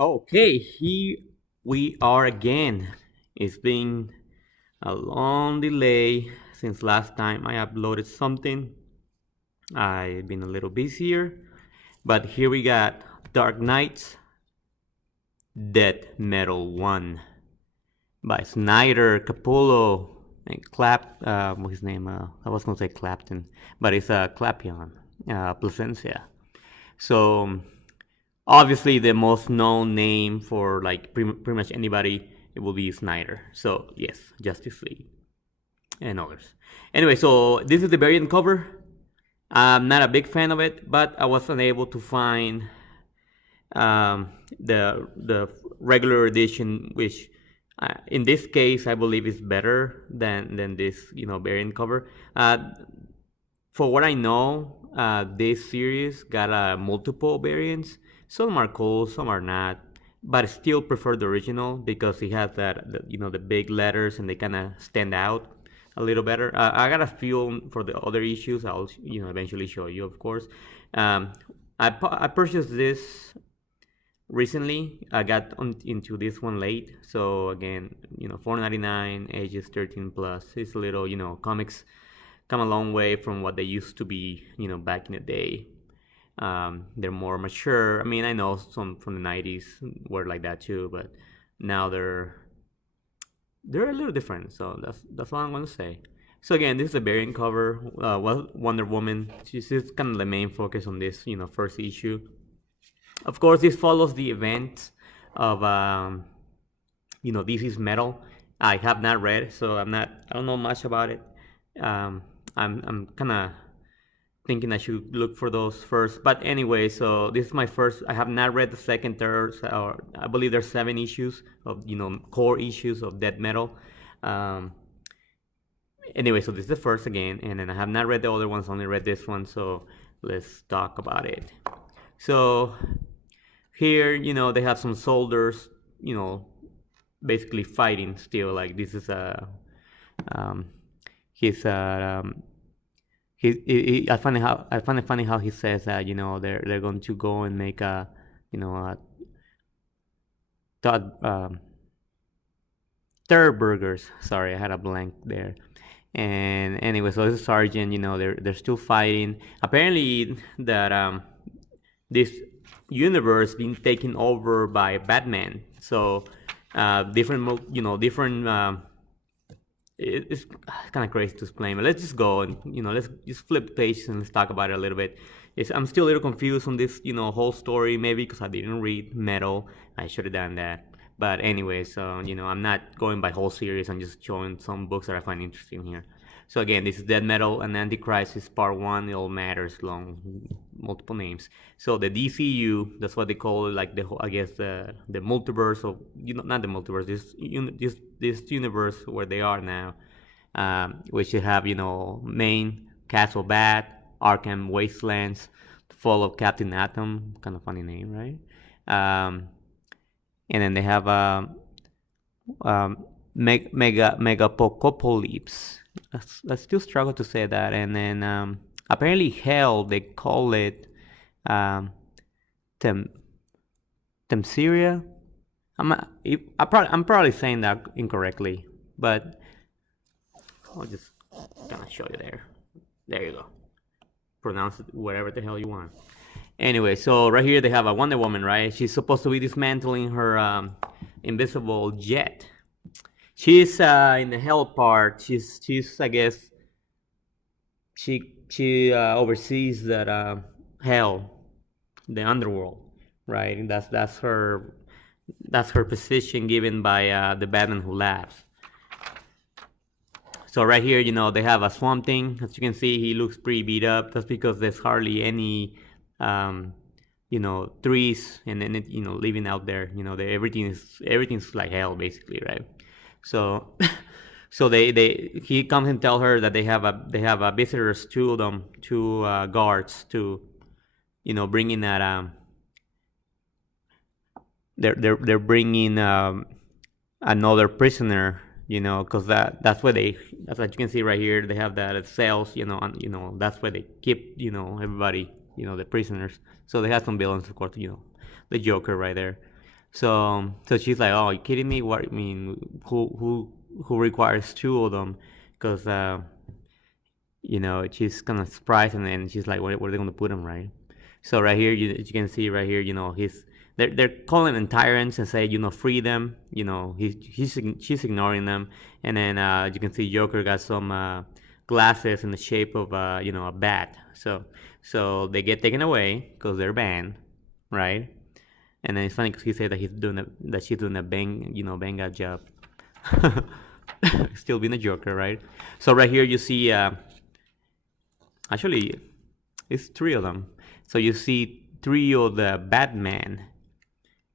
Okay, here we are again. It's been a long delay since last time I uploaded something. I've been a little busier, but here we got Dark Knights Death Metal 1 by Snyder, Capullo, and what's his name? I was gonna say Clapton, but it's Clapion, Placencia. So obviously the most known name for like pretty much anybody, it will be Snyder. So yes, Justice League and others. Anyway, so this is the variant cover. I'm not a big fan of it, but I was unable to find the regular edition, which in this case I believe is better than this variant cover. For what I know, this series got multiple variants. Some are cool, some are not, but I still prefer the original because it has the big letters and they kind of stand out a little better. I got a few for the other issues. I'll eventually show you, of course. I purchased this recently. I got into this one late, so again, $4.99, ages 13 plus. It's a little, comics come a long way from what they used to be, back in the day. They're more mature. I mean, I know some from the 90s were like that too, but now they're a little different. So that's all I'm gonna say. So again, this is a variant cover. Wonder Woman. She's kind of the main focus on this, first issue. Of course, this follows the event of DC's Metal. I have not read, so I don't know much about it. I'm kind of thinking I should look for those first. But anyway, so this is my first. I have not read the second, third, or I believe there's 7 issues of core issues of Death Metal. Anyway, so this is the first again, and then I have not read the other ones. Only read this one. So let's talk about it. So here, they have some soldiers, basically fighting still. Like this is a his I find it funny how he says that they're going to go and make a third burgers. Sorry, I had a blank there. And anyway, so this sergeant, they're still fighting. Apparently, that this universe being taken over by Batman. So different. It's kind of crazy to explain, but let's just go and let's just flip the page and let's talk about it a little bit. I'm still a little confused on this whole story, maybe because I didn't read Metal. I should have done that. But anyway, so I'm not going by whole series. I'm just showing some books that I find interesting here. So again, this is Dead Metal and Antichrist Part 1. It all matters, long, multiple names. So the DCU, that's what they call it, like the multiverse of, not the multiverse, this universe where they are now, which you have, Maine, Castle Bat, Arkham Wastelands, the Fall of Captain Atom, kind of funny name, right? And then they have Megapocopolis. I still struggle to say that. And then apparently Hell, they call it Temsyria. I'm probably saying that incorrectly, but I'll just kind of show you there. There you go. Pronounce it whatever the hell you want. Anyway, so right here they have a Wonder Woman, right? She's supposed to be dismantling her invisible jet. She's in the hell part. She's I guess she oversees that hell, the underworld, right? And that's her position given by the Batman Who Laughs. So right here, they have a Swamp Thing. As you can see, he looks pretty beat up. That's because there's hardly any trees, and then living out there. Everything's like hell basically, right? So so he comes and tell her that they have a visitors, two guards to bring in that they're bringing another prisoner, because that's what you can see right here. They have that cells, and that's where they keep everybody, the prisoners. So they have some villains, of course, the Joker right there. So she's like, "Oh, are you kidding me? What I mean, who requires two of them?" Because she's kind of surprised, and then she's like, where are they going to put him, right? So right here, you can see right here, they're calling him tyrants and say, free them. She's ignoring them, and then you can see Joker got some glasses in the shape of a bat. So they get taken away because they're banned, right? And then it's funny because he said that she's doing a banga job, still being a Joker, right? So right here you see. Actually, it's three of them. So you see three of the Batman.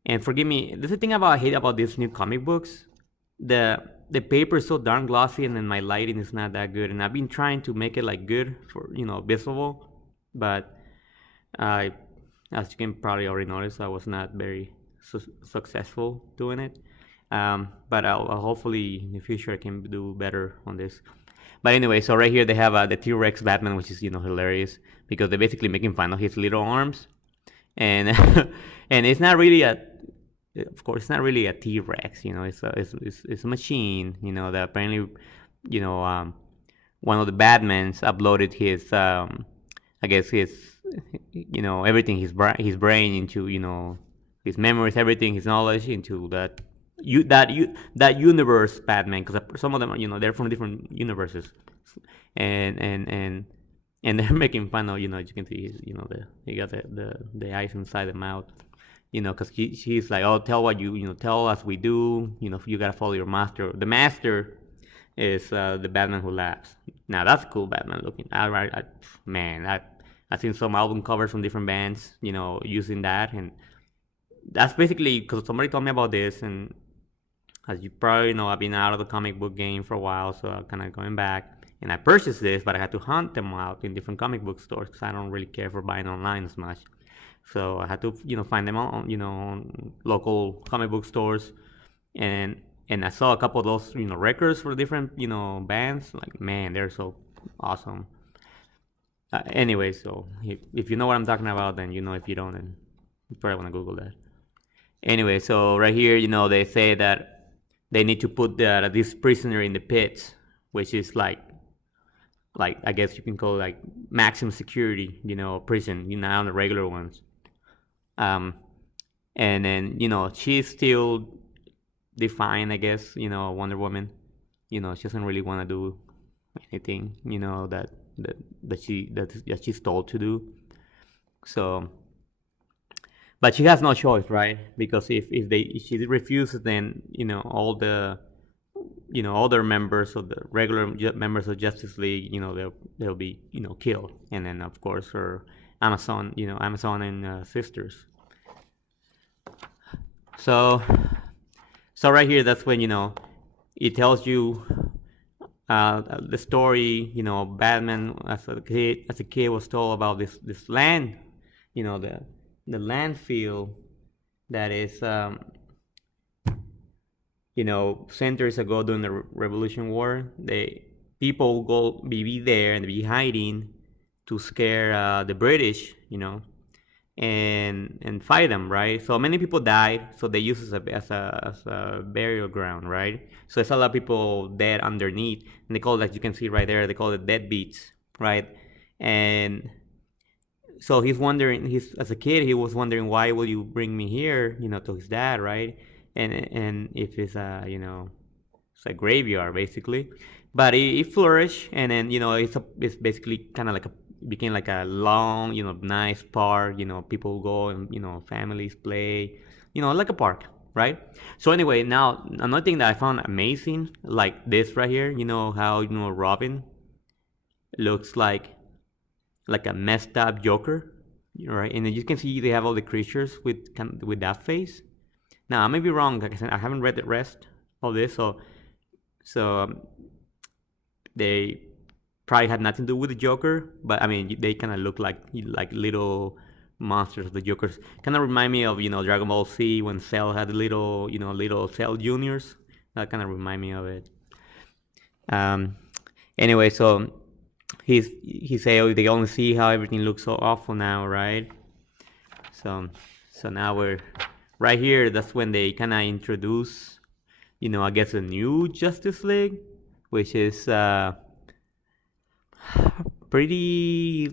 And forgive me, there's the thing I hate about these new comic books. The paper is so darn glossy, and then my lighting is not that good. And I've been trying to make it like good for visible, but I, as you can probably already notice, I was not very successful doing it. But I'll hopefully in the future I can do better on this. But anyway, so right here they have the T-Rex Batman, which is hilarious because they're basically making fun of his little arms, and and it's not really of course, it's not really a T-Rex. It's a machine. That apparently, one of the Batmans uploaded his I guess his everything, his brain into his memories, everything, his knowledge into that universe Batman, because some of them are they're from different universes, and they're making fun of as you can see he got the eyes inside the mouth, because he's like, oh, tell what tell us we do, you gotta follow your master. The master is the Batman who laughs. Now that's a cool Batman looking. I've seen some album covers from different bands using that, and that's basically because somebody told me about this. And as you probably know, I've been out of the comic book game for a while, so I'm kind of going back. And I purchased this, but I had to hunt them out in different comic book stores because I don't really care for buying online as much. So I had to, find them on local comic book stores, and I saw a couple of those, records for different, bands. Like, man, they're so awesome. Anyway, so if you know what I'm talking about, then if you don't, then you probably want to Google that. Anyway, so right here, they say that they need to put this prisoner in the pits, which is like I guess you can call it like maximum security, prison, not the regular ones. And then she's still defiant, I guess, Wonder Woman. She doesn't really want to do anything, that she's told to do. So. But she has no choice, right? Because if she refuses, then all the other members of the regular members of Justice League, they'll be killed, and then of course her Amazon and sisters. So right here, that's when it tells you the story. Batman as a kid was told about this land, the landfill that is, centuries ago during the Revolution War. People be there and be hiding to scare the British, and fight them, right? So many people died, so they use it as a burial ground, right? So there's a lot of people dead underneath, and they call it, as you can see right there, they call it deadbeats, right? And so he's wondering, as a kid, he was wondering, why will you bring me here, to his dad, right? And if it's it's a graveyard basically, but it flourished, and then it's basically kind of became like a long, nice park. People go and families play, like a park, right? So anyway, now another thing that I found amazing, like this right here, how Robin looks like a messed up Joker, right? And you can see they have all the creatures with that face. Now I may be wrong. Like I said, I haven't read the rest of this, so they probably had nothing to do with the Joker. But I mean, they kind of look like little monsters. The Jokers kind of remind me of Dragon Ball Z when Cell had the little Cell Juniors. That kind of remind me of it. Anyway, so he say, oh, they only see how everything looks so awful now, right? So now we're right here, that's when they kind of introduce, I guess a new Justice League, which is pretty,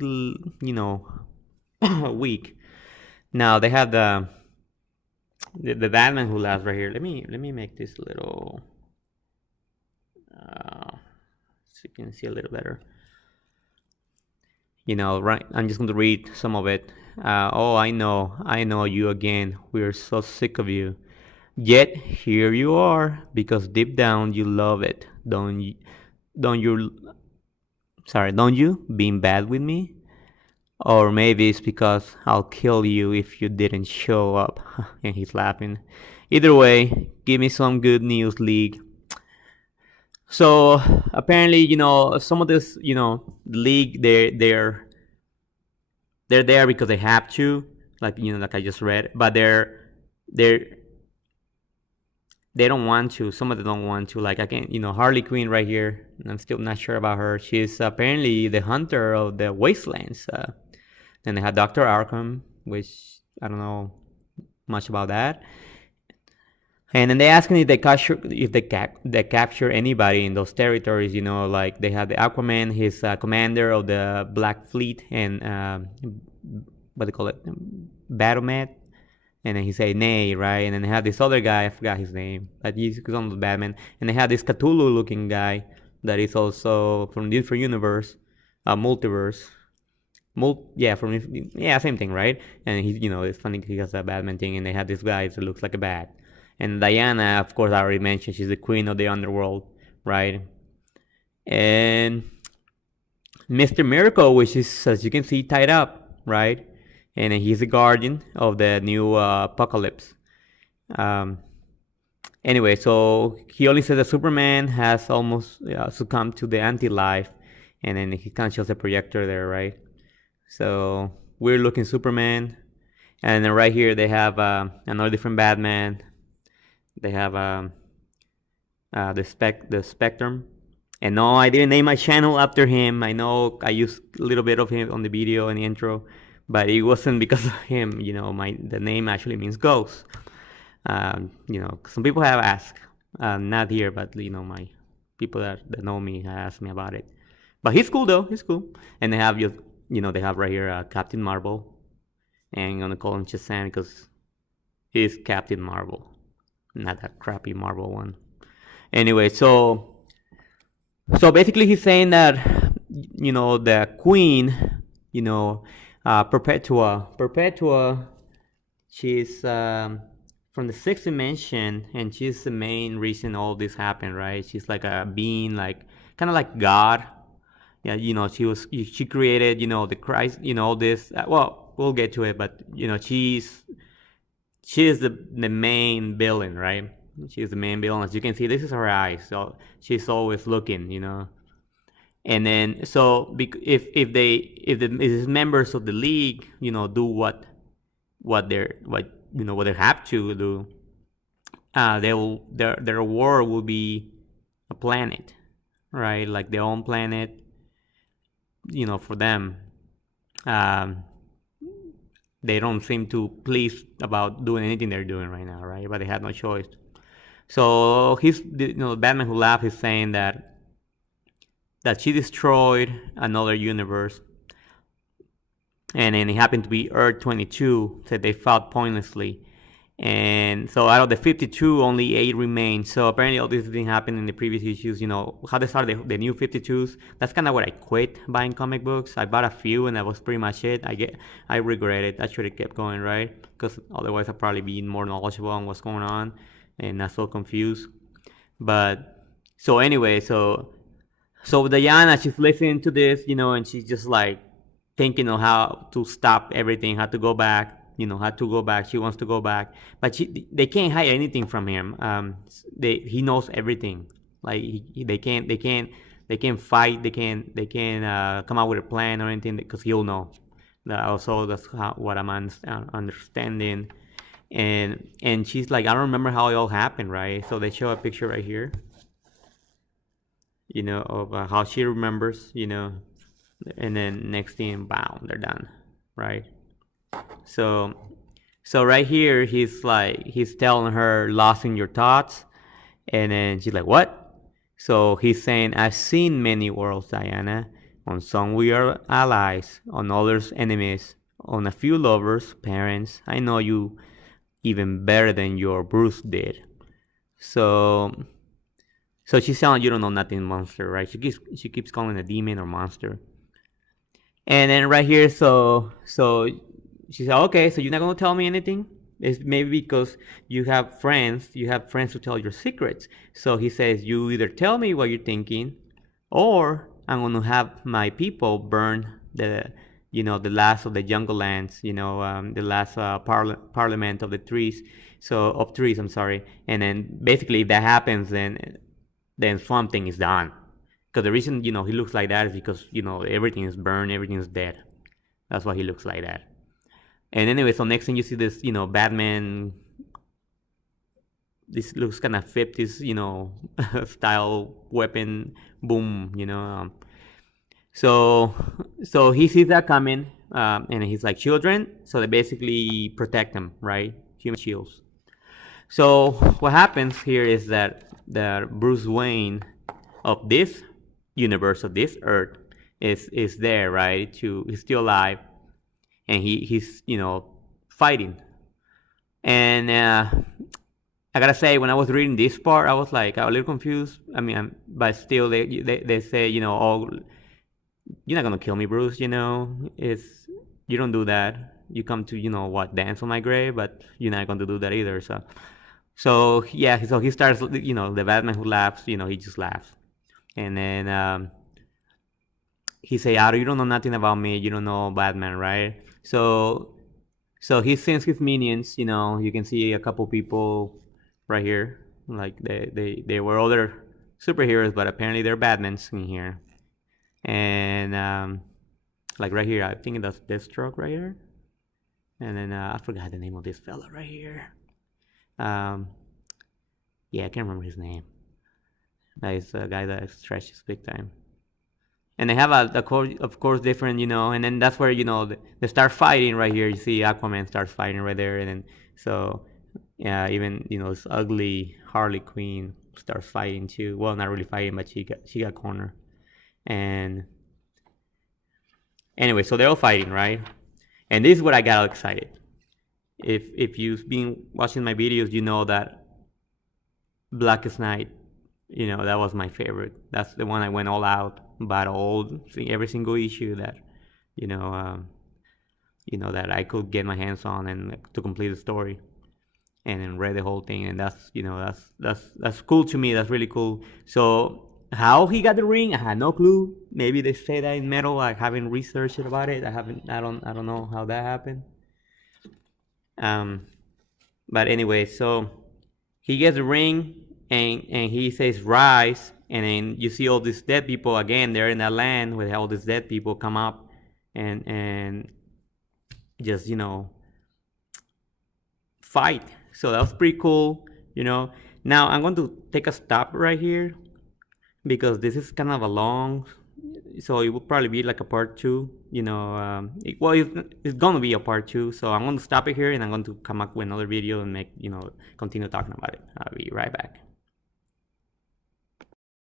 weak. Now they have the Batman who laughs right here. Let me make this a little, so you can see a little better. Right? I'm just going to read some of it. Oh, I know you again. We're so sick of you. Yet here you are, because deep down you love it, don't you? Don't you? Sorry, don't you? Being bad with me? Or maybe it's because I'll kill you if you didn't show up. And he's laughing. Either way, give me some good news, League. So apparently, some of this, the League, they're there because they have to, like I just read, but they're they don't want to. Some of them don't want to. Like again, Harley Quinn right here. I'm still not sure about her. She's apparently the hunter of the wastelands. Then they have Doctor Arkham, which I don't know much about that. And then they ask me if they capture anybody in those territories. Like they have the Aquaman, his commander of the Black Fleet, and what do they call it, Battlemat. And then he say nay, right? And then they have this other guy, I forgot his name, but he's on the Batman. And they have this Cthulhu-looking guy that is also from a different universe, multiverse. Same thing, right? And he's, it's funny because he has a Batman thing, and they have this guy that looks like a bat. And Diana, of course, I already mentioned, she's the queen of the underworld, right? And Mr. Miracle, which is, as you can see, tied up, right? And he's the guardian of the new apocalypse. Anyway, so he only says that Superman has almost succumbed to the anti-life, and then he kind of shows a projector there, right? So weird looking Superman, and then right here they have another different Batman. They have the Spectrum. And no, I didn't name my channel after him. I know I used a little bit of him on the video and the intro, but it wasn't because of him. The name actually means ghost. Some people have asked, not here, but my people that know me have asked me about it. But he's cool though. He's cool. And they have they have right here Captain Marvel, and I'm gonna call him Shazam because he's Captain Marvel, not that crappy Marvel one. Anyway, so basically he's saying that the Queen, Perpetua, she's from the sixth dimension, and she's the main reason all this happened, right? She's like a being, like kind of like God. Yeah, she created, the Christ, all this. Well, we'll get to it, but she's the main villain, right? She's the main villain. As you can see, this is her eyes, so she's always looking, And then, so if the members of the League, do what they have to do, their reward will be a planet, right? Like their own planet, for them. They don't seem too pleased about doing anything they're doing right now, right? But they had no choice. So Batman Who Laughs is saying that she destroyed another universe, and then it happened to be Earth 22, that they fought pointlessly. And so out of the 52, only 8 remain. So apparently all this didn't happen in the previous issues. How they started the new 52s. That's kind of what I quit buying comic books. I bought a few, and that was pretty much it. I regret it. I should have kept going, right? Because otherwise I'd probably be more knowledgeable on what's going on and not so confused. But so anyway, so Diana, she's listening to this, and she's just like thinking of how to stop everything, how to go back. How to go back. She wants to go back, but they can't hide anything from him. He knows everything. Like they can't fight. They can't come out with a plan or anything, because he'll know. Also, that's what I'm understanding. And she's like, I don't remember how it all happened, right? So they show a picture right here, of how she remembers, and then next thing, bam, they're done, right? So So right here, he's telling her, "Lost in your thoughts," and then she's like, "What?" So he's saying, "I've seen many worlds, Diana. On some we are allies, on others enemies, on a few lovers, parents. I know you even better than your Bruce did." So so she's telling, "You don't know nothing, monster," right? She keeps calling a demon or monster. And then right here, so she said, "Okay, so you're not gonna tell me anything." It's maybe because you have friends to tell your secrets. So he says, "You either tell me what you're thinking, or I'm gonna have my people burn the last of the jungle lands, the last parliament of the trees, of trees. I'm sorry." And then basically, if that happens, then Swamp Thing is done. Because the reason he looks like that is because everything is burned, everything is dead. That's why he looks like that. And anyway, so next thing you see this, Batman. This looks kind of 50s, style weapon, boom, So, so he sees that coming, and he's like, "Children," so they basically protect him, right? Human shields. So what happens here is that Bruce Wayne of this universe, of this Earth, is there, right? He's still alive, and he's fighting. And I gotta say, when I was reading this part, I was like a little confused. I mean, but still, they say, "Oh, you're not gonna kill me, Bruce. It's you don't do that. You come to dance on my grave, but you're not gonna do that either." So yeah, so he starts, the Batman who laughs, he just laughs, and then he say, "Aro, you don't know nothing about me. You don't know Batman, right?" So he sends his minions. You can see a couple people right here, like they were other superheroes, but apparently they're Batmans in here. And like right here, I think that's Deathstroke right here. And then I forgot the name of this fella right here. Yeah, I can't remember his name. That is a guy that stretches big time. And they have of course, different, and then that's where, they start fighting right here. You see Aquaman starts fighting right there, and then so yeah, even this ugly Harley Quinn starts fighting too. Well, not really fighting, but she got cornered. And anyway, so they're all fighting, right? And this is what I got all excited. If you've been watching my videos, you know that Blackest Night, that was my favorite. That's the one I went all out, bought every single issue that, that I could get my hands on and to complete the story, and then read the whole thing. And that's cool to me. That's really cool. So how he got the ring, I had no clue. Maybe they say that in metal. I haven't researched about it. I don't know how that happened. But anyway, so he gets the ring, and he says rise, and then you see all these dead people again. They're in that land where all these dead people come up and just fight. So that was pretty cool. Now I'm going to take a stop right here because this is kind of a long, so it will probably be like a part two. It's going to be a part two. So I'm going to stop it here, and I'm going to come up with another video and continue talking about it. I'll be right back.